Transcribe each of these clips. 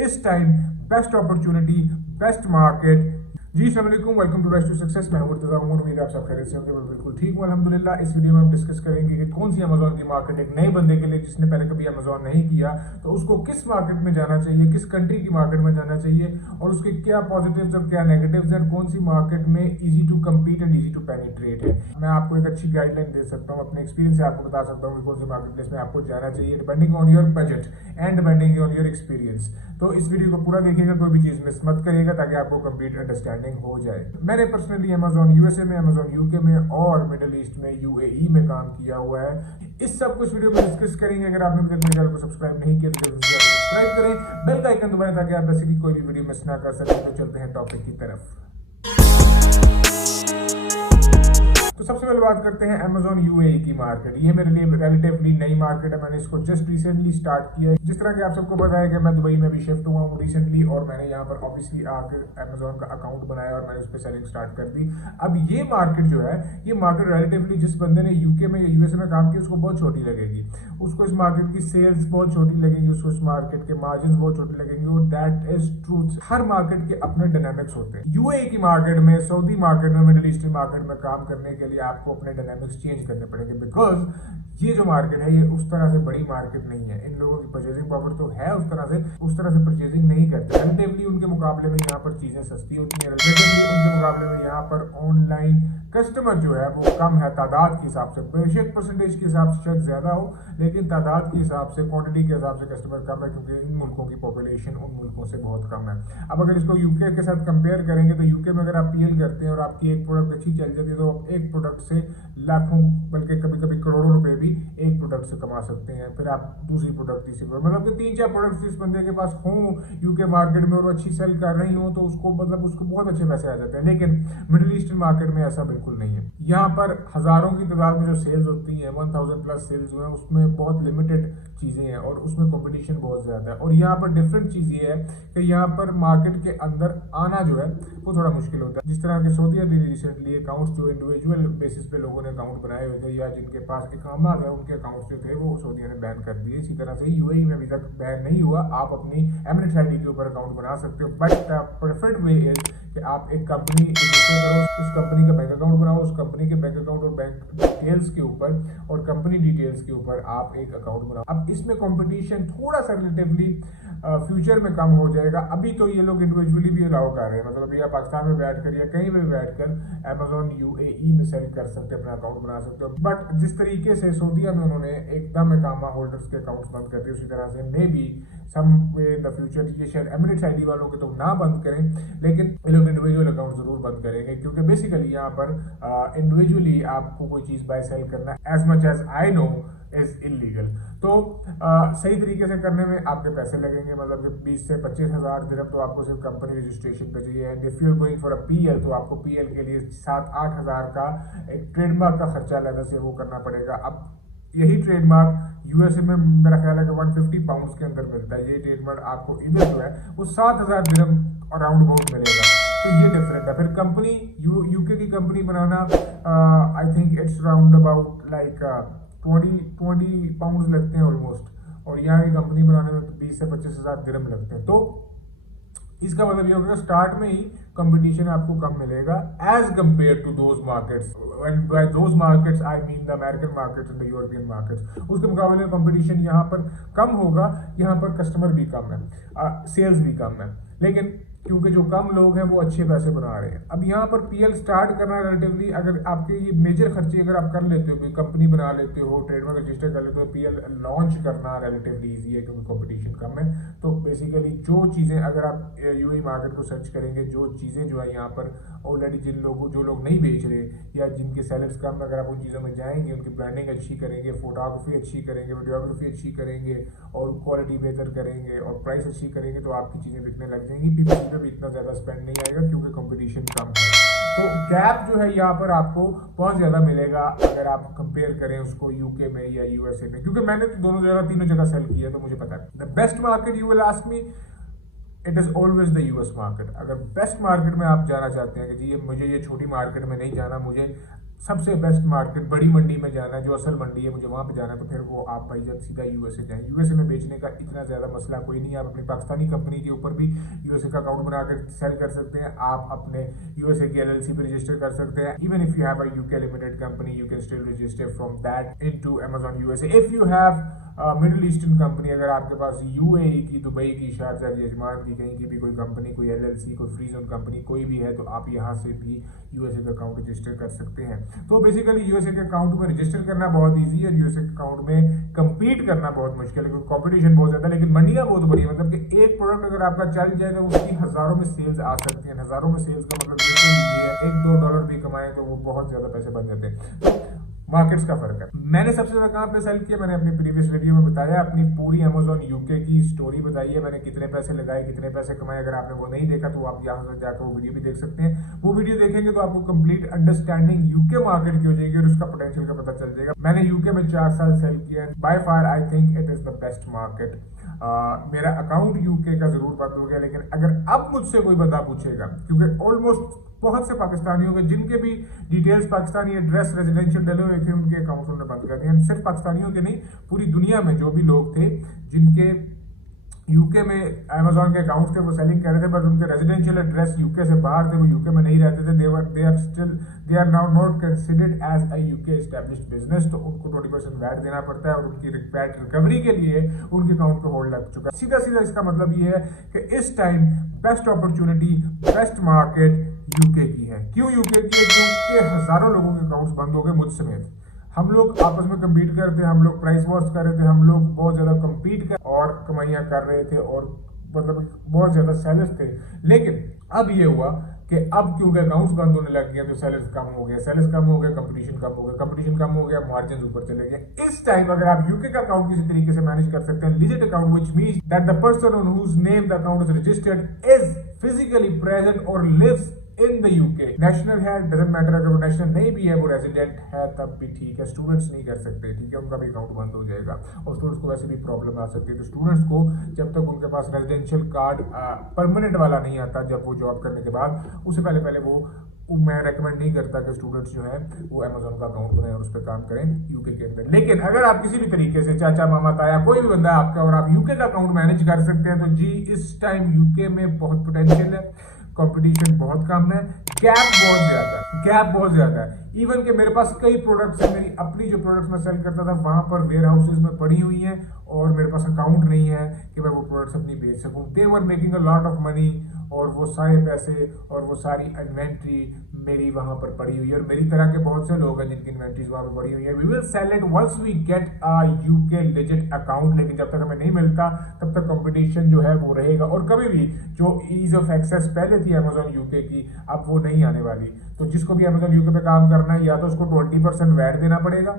इस time best opportunity, best market. जी अस्सलाम वालेकुम, welcome to rest to success. मैं उम्मीद है आप सब खैरियत से होंगे। मैं बिल्कुल ठीक हूँ अल्हम्दुलिल्लाह। इस वीडियो में हम डिस्कस करेंगे कि कौन सी अमेजोन की मार्केट एक नए बंदे के लिए जिसने पहले कभी अमेजोन नहीं किया तो उसको किस मार्केट में जाना चाहिए, किस कंट्री की मार्केट में जाना चाहिए और उसके क्या पॉजिटिव्स और क्या नेगेटिव्स हैं, कौन सी मार्केट में easy to compete and easy to penetrate है। मैं आपको एक अच्छी गाइडलाइन दे सकता हूँ, अपने एक्सपीरियंस से आपको बता सकता हूँ कि कौन सी मार्केट प्लेस में आपको जाना चाहिए depending on your budget and depending on your experience. तो इस वीडियो को पूरा देखिएगा, कोई भी चीज मिस मत करिएगा ताकि आपको कंप्लीट अंडरस्टैंडिंग हो जाए। मैंने पर्सनली अमेजोन यूएसए में, अमेजोन यूके में और मिडिल ईस्ट में यूएई में काम किया हुआ है। इस सब कुछ वीडियो में डिस्कस करेंगे। अगर आपने अभी तक मेरे चैनल को सब्सक्राइब नहीं किया तो सब्सक्राइब करें, बेल का आइकन दबाएं ताकि आप ऐसे की कोई भी वीडियो मिस ना कर सकें। तो चलते हैं टॉपिक की तरफ। तो सबसे पहले बात करते हैं अमेजोन यूएई की मार्केट। ये मेरे लिए रिलेटिवली नई मार्केट है, मैंने इसको जस्ट रिसेंटली स्टार्ट किया है। जिस तरह कि आप सबको पता है कि मैं दुबई में भी शिफ्ट हुआ हूँ रिसेंटली और मैंने यहाँ पर ऑब्वियसली आकर अमेजोन का अकाउंट बनाया और मैंने उस पर सेलिंग स्टार्ट कर दी। अब ये मार्केट जो है, ये मार्केट रिलेटिवली जिस बंदे ने यूके में या यूएसए में काम किया उसको बहुत छोटी लगेगी, उसको इस मार्केट की सेल्स बहुत छोटी लगेगी, उसको इस मार्केट के मार्जिन बहुत छोटे लगेंगे और that is truth. Her market के अपने डायनामिक्स होते हैं। यूएई की मार्केट में, सऊदी मार्केट में, मिडिल ईस्टर्न मार्केट में काम करने के लिए आपको अपने डायनामिक्स चेंज करने पड़ेंगे बिकॉज ये जो मार्केट है ये उस तरह से बड़ी मार्केट नहीं है। इन लोगों की परचेजिंग पावर तो है उस तरह से परचेजिंग नहीं करते। रिलेटिवली उनके मुकाबले में यहाँ पर चीजें सस्ती होती हैं, रिलेटिवली उनके मुकाबले में यहाँ पर ऑनलाइन कस्टमर जो है वो कम है तादाद के हिसाब से। बेशक परसेंटेज के हिसाब से शायद ज्यादा हो लेकिन तादाद के हिसाब से, क्वांटिटी के हिसाब से कस्टमर कम है क्योंकि इन मुल्कों की पॉपुलेशन उन मुल्कों से बहुत कम है। अब अगर इसको यूके के साथ कंपेयर करेंगे तो यूके में अगर आप पीएल करते हैं और आपकी एक प्रोडक्ट अच्छी चल जाती है तो आप एक प्रोडक्ट से लाखों बल्कि कभी कभी करोड़ों रुपए भी एक प्रोडक्ट से कमा सकते हैं। फिर आप दूसरी प्रोडक्ट, तीसरी प्रोडक्ट, मतलब कि 3-4 प्रोडक्ट इस बंदे के पास हों यूके मार्केट में और अच्छी सेल कर रही हो तो उसको बहुत अच्छे पैसे आ जाते हैं। लेकिन मिडिल ईस्टर्न मार्केट में ऐसा बिल्कुल नहीं है। यहाँ पर हजारों की तादाद में जो सेल्स होती है, 1000 प्लस सेल्स जो है उसमें बहुत लिमिटेड चीजें हैं और उसमें कंपटीशन बहुत ज्यादा है। और यहाँ पर डिफरेंट चीज ये है कि यहाँ पर मार्केट के अंदर आना जो है वो थोड़ा मुश्किल होता है। जिस तरह के सऊदी अरब रिसेंटली अकाउंट्स जो इंडिविजुअल बेसिस पे लोगों ने अकाउंट बनाए हुए थे या जिनके पास इकामा है उनके अकाउंट्स जो थे वो सऊदी ने बैन कर दिए। इसी तरह से यूएई में अभी तक बैन नहीं हुआ, आप अपनी एमिरेट्स आईडी के ऊपर अकाउंट बना सकते हो। बट प्रेफर्ड वे इज कि आप एक कंपनी करो, उस कंपनी का बैंक अकाउंट बनाओ, उस कंपनी के बैंक अकाउंट और बैंक डिटेल्स के ऊपर और कंपनी डिटेल्स के ऊपर आप एक अकाउंट बनाओ। अब इसमें कंपटीशन थोड़ा सा रिलेटिवली फ्यूचर में कम हो जाएगा। अभी तो ये लोग इंडिविजुअली भी अलाउ कर रहे हैं, मतलब अभी आप पाकिस्तान में बैठकर या कहीं भी बैठकर अमेजोन यूएई में सेल कर सकते हो, अपना अकाउंट बना सकते हो। बट जिस तरीके से सऊदीया में उन्होंने एकदम इकामा होल्डर्स के अकाउंट बंद कर दिए, उसी तरह से maybe some way in the future ये शायद एमिरेट्स आईडी वालों के तो ना बंद करें लेकिन ये लोग इंडिविजुअल अकाउंट जरूर बंद करेंगे क्योंकि बेसिकली यहाँ पर इंडिविजुअली आपको कोई चीज बाय सेल करना as much as I know is illegal. तो सही तरीके से करने में आपके पैसे लगेंगे, मतलब कि 20 से 25 हज़ार दिरहम तो आपको सिर्फ कंपनी रजिस्ट्रेशन पे चाहिए। And if you are going for a PL तो आपको पीएल के लिए 7-8 हज़ार का एक ट्रेडमार्क का खर्चा अलग से वो करना पड़ेगा। अब यही ट्रेडमार्क यूएसए में मेरा ख्याल है कि 150 पाउंड के अंदर मिलता है। ये ट्रेडमार्क आपको इधर जो है वो 7,000 दिरहम अराउंड अबाउट मिलेगा। तो ये डिफरेंट है। फिर कंपनी यूके की company banana I think it's round about like 20 pound लगते हैं ऑलमोस्ट, और यहाँ की कंपनी बनाने में 20 से 25 हज़ार दिरहम लगते हैं। तो इसका मतलब ये होगा स्टार्ट में ही कंपटीशन आपको कम मिलेगा as compare to those markets. And by those markets I mean the American markets and the European markets. उसके मुकाबले में कंपटीशन यहाँ पर कम होगा, यहाँ पर कस्टमर भी कम है, सेल्स भी कम है, लेकिन क्योंकि जो कम लोग हैं वो अच्छे पैसे बना रहे हैं। अब यहाँ पर पीएल स्टार्ट करना रिलेटिवली, अगर आपके ये मेजर खर्चे अगर आप कर लेते हो, कंपनी बना लेते हो, ट्रेडमार्क रजिस्टर कर लेते हो, पीएल लॉन्च करना रिलेटिवली इजी है क्योंकि कंपटीशन कम है। तो बेसिकली जो चीजें अगर आप यूएई मार्केट को सर्च करेंगे, जो चीजें जो है यहाँ पर ऑलरेडी जो लोग नहीं बेच रहे या जिनके सेलर्स कम, अगर आप उन चीजों में जाएंगे, उनकी ब्रांडिंग अच्छी करेंगे, फोटोग्राफी अच्छी करेंगे, वीडियोग्राफी अच्छी करेंगे और क्वालिटी बेहतर करेंगे और प्राइस अच्छी करेंगे तो आपकी चीजें बिकने लग जाएंगी। पीपीसी पे भी इतना ज्यादा स्पेंड नहीं आएगा क्योंकि कंपटीशन कम है। तो गैप जो है यहाँ पर आपको बहुत ज्यादा मिलेगा अगर आप कंपेयर करें उसको यूके में या यूएसए में, क्योंकि मैंने तो दोनों जगह, तीनों जगह सेल किया तो मुझे पता है। The best market you will ask me, it is always the US market. अगर बेस्ट मार्केट में आप जाना चाहते हैं कि जी मुझे ये छोटी मार्केट में नहीं जाना, मुझे सबसे बेस्ट मार्केट बड़ी मंडी में जाना है, जो असल मंडी है मुझे वहां पे जाना है, तो फिर वो आप भाई जब सीधा यूएसए जाएं। यूएसए में बेचने का इतना ज्यादा मसला कोई नहीं है। आप अपनी पाकिस्तानी कंपनी के ऊपर भी यूएसए का अकाउंट बनाकर सेल कर सकते हैं। आप अपने यूएसए की एलएलसी भी रजिस्टर कर सकते हैं। Even if you have a UK limited company you can still register from that into Amazon USA. If you have middle eastern company, अगर आपके पास यूएई की, दुबई की, शारजा की, यजमान की, कहीं की भी कोई कंपनी, कोई एलएलसी, कोई फ्री जोन कंपनी कोई भी है, तो आप यहाँ से भी यूएसए का अकाउंट रजिस्टर कर सकते हैं। तो बेसिकली यूएसए के अकाउंट में रजिस्टर करना बहुत ईजी है, यूएसए के अकाउंट में compete करना बहुत मुश्किल है, क्योंकि कंपटीशन बहुत ज्यादा है। लेकिन मंडियां बहुत बड़ी है, मतलब कि एक प्रोडक्ट अगर आपका चल जाए तो उसकी हजारों में सेल्स आ सकती है। हजारों में सेल्स का मतलब $1-2 भी कमाए तो वो बहुत ज्यादा पैसे बन जाते हैं। मार्केट्स का फर्क है। मैंने सबसे ज्यादा कहां पे सेल किया, मैंने अपनी प्रीवियस वीडियो में बताया, अपनी पूरी अमेजॉन यूके की स्टोरी बताई है, मैंने कितने पैसे लगाए, कितने पैसे कमाए। अगर आपने वो नहीं देखा तो आप यहाँ से जाकर वो वीडियो भी देख सकते हैं। वो वीडियो देखेंगे तो आपको कंप्लीट अंडरस्टैंडिंग यूके मार्केट की हो जाएगी और उसका पोटेंशियल का पता चल जाएगा। मैंने यूके में 4 साल सेल किया है। By far I think it is the best market. मेरा अकाउंट यूके का जरूर बंद हो गया, लेकिन अगर अब मुझसे कोई बंदा पूछेगा, क्योंकि ऑलमोस्ट बहुत से पाकिस्तानियों के जिनके भी डिटेल्स पाकिस्तानी एड्रेस रेजिडेंशियल डले हुए थे उनके अकाउंट्स उन्होंने बंद कर दिए। सिर्फ पाकिस्तानियों के नहीं, पूरी दुनिया में जो भी लोग थे जिनके यूके में अमेजॉन के अकाउंट्स थे वो सेलिंग कर रहे थे, बट उनके रेजिडेंशियल एड्रेस यूके से बाहर थे, वो यूके में नहीं रहते थे। They are now not considered as a UK established business, तो उनको 20% वैट देना पड़ता है और उनकी वैट रिकवरी के लिए उनके अकाउंट पे होल्ड लग चुका है। सीधा सीधा इसका मतलब ये है कि इस time best opportunity, best market UK की है। क्यों यूके की है? क्योंकि हजारों लोगों के अकाउंट्स बंद हो गए, मुझ समेत। हम लोग आपस में कम्पीट करते, हम लोग प्राइस वॉर्स कर रहे थे, हम लोग बहुत ज्यादा कम्पीट कर और कमाइयां कर रहे थे और मतलब बहुत ज्यादा सेलर्स थे। लेकिन अब ये हुआ कि अब क्योंकि अकाउंट्स बंद होने लग गए तो सेलर्स कम हो गए, सेलर्स कम हो गए, कंपटीशन कम हो गया, कंपटीशन कम हो गया, मार्जिन ऊपर चले गए। इस टाइम अगर आप यूके का अकाउंट किसी तरीके से मैनेज कर सकते हैं, legit account, which means that the person on whose name the account is registered is physically present और lives in the UK, national है डजंट मैटर, अगर वो नेशनल नहीं भी है, वो रेजिडेंट है तब भी ठीक है। स्टूडेंट्स नहीं कर सकते, ठीक है, उनका भी अकाउंट बंद हो जाएगा और स्टूडेंट्स को वैसे भी प्रॉब्लम आ सकती है। तो स्टूडेंट्स को जब तक उनके पास रेजिडेंशियल कार्ड परमानेंट वाला नहीं आता, जब वो जॉब करने के बाद, उससे पहले पहले वो मैं रेकमेंड नहीं करता कि स्टूडेंट्स जो है वो अमेजोन का अकाउंट बनाएं और उस पर काम करें यूके के अंदर। लेकिन अगर आप किसी भी तरीके से चाचा मामा ताया कोई भी बंदा है आपका और आप यूके का अकाउंट मैनेज कर सकते हैं, तो जी इस टाइम यूके में बहुत पोटेंशियल है, कंपटीशन बहुत कम है, गैप बहुत ज्यादा है। इवन के मेरे पास कई प्रोडक्ट्स हैं, मेरी अपनी जो प्रोडक्ट्स मैं सेल करता था वहां पर वेयर हाउसेज में पड़ी हुई हैं और मेरे पास अकाउंट नहीं है कि मैं वो प्रोडक्ट्स अपनी बेच सकूं। They were making a lot of money और वो सारे पैसे और वो सारी इन्वेंट्री मेरी वहां पर पड़ी हुई है और मेरी तरह के बहुत से लोग हैं जिनकी इन्वेंट्रीज वहां पर पड़ी हुई है। We will sell it once we get a UK legit account, लेकिन जब तक हमें नहीं मिलता तब तक कंपटीशन जो है वो रहेगा और कभी भी जो ईज ऑफ एक्सेस पहले थी अमेजॉन यूके की अब वो नहीं आने वाली। तो जिसको भी अमेजॉन यूके पे काम करना है या तो उसको 20% वैट देना पड़ेगा,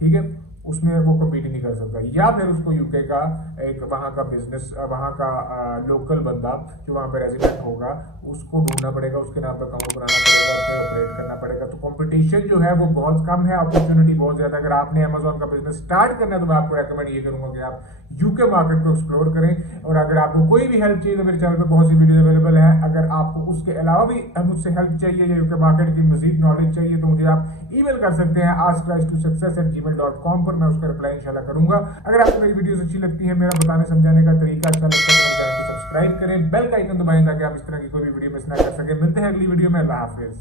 ठीक है, उसमें वो कम्पीट नहीं कर सकता, या फिर उसको यूके का एक वहां का बिजनेस, वहां का लोकल बंदा जो वहां पे रेजिडेंट होगा उसको ढूंढना पड़ेगा, उसके नाम पे अकाउंट बनाना पड़ेगा, उससे ऑपरेट करना पड़ेगा। तो कंपटीशन जो है वो बहुत कम है, अपॉर्चुनिटी बहुत ज्यादा। अगर आपने अमेजॉन का बिजनेस स्टार्ट करना है तो मैं आपको रेकमेंड ये करूंगा कि आप यूके मार्केट को एक्सप्लोर करें। और अगर आपको कोई भी हेल्प चाहिए तो मेरे चैनल पर बहुत सी वीडियो अवेलेबल है। अगर आपको उसके अलावा भी मुझसे हेल्प चाहिए या यूके मार्केट की मजीद नॉलेज चाहिए तो मुझे आप ईमेल कर सकते हैं askrise2success@gmail.com पर, मैं उसका रिप्लाई इंशाल्लाह करूंगा। अगर आपको मेरी वीडियोस अच्छी लगती है, मेरा बताने समझाने का तरीका अच्छा लगता है तो चैनल को सब्सक्राइब करें, बेल का आइकन दबाएं ताकि आप इस तरह की कोई भी वीडियो मिस ना कर सके। मिलते हैं अगली वीडियो में, अल्लाह हाफिज।